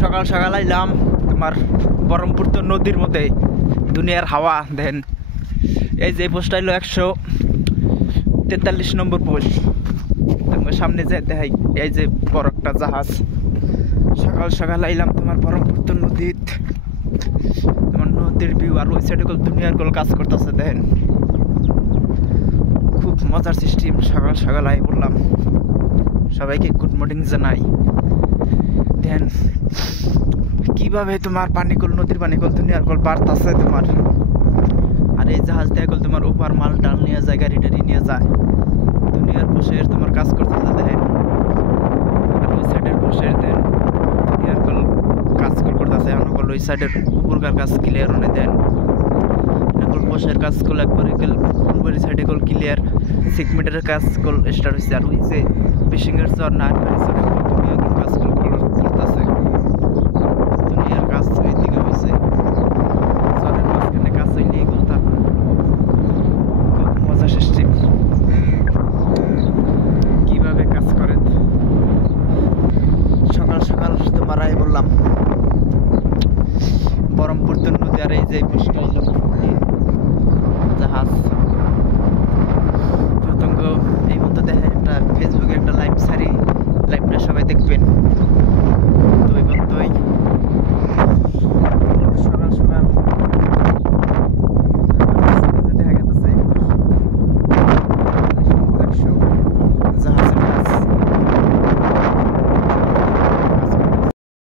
সকাল সকাল আইলাম তোমার বহরমপুর তো নদীর মধ্যে দুনিয়ার হাওয়া দেন। এই যে পোস্টটা হলো 143 নম্বর পোস্ট। তোমার সামনে যে দেখাই এই যে বড় একটা জাহাজ। সকাল সকাল আইলাম তোমার বহরমপুর তো নদীত, তোমার নদীর ভিউ আর ওই সাইডে দুনিয়ার গোল কাজ করতেছে দেখেন। খুব মজার সিস্টেম। সকাল সকাল আই বললাম সবাইকে গুড মর্নিং জানাই। দেন কিভাবে তোমার পানিকল নদীর পানিকল দুনিয়ার কল বাড়তাছে তোমার। আর এই জাহাজ দিয়ে কল তোমার উপর মাল টাল নিয়ে যায়, গাড়ি টাড়ি নিয়ে যায় দুনিয়ার বসের তোমার কাজ করতেছে দেখেন। আর ওই সাইডের বসের দেন দুনিয়ার কল কাজ করতেছে। অনকল ওই সাইডের উপরকার কাজ ক্লিয়ার অনেক দেন। এনকল বসের কাজ কল একবারে কল পূর্বের সাইডে কল ক্লিয়ার। সিগমেন্টের কাজ কল স্টার্ট হয়েছে। আর ওই যে ফিশিংয়ের চর না দুনিয়ার কাজ করতেছে।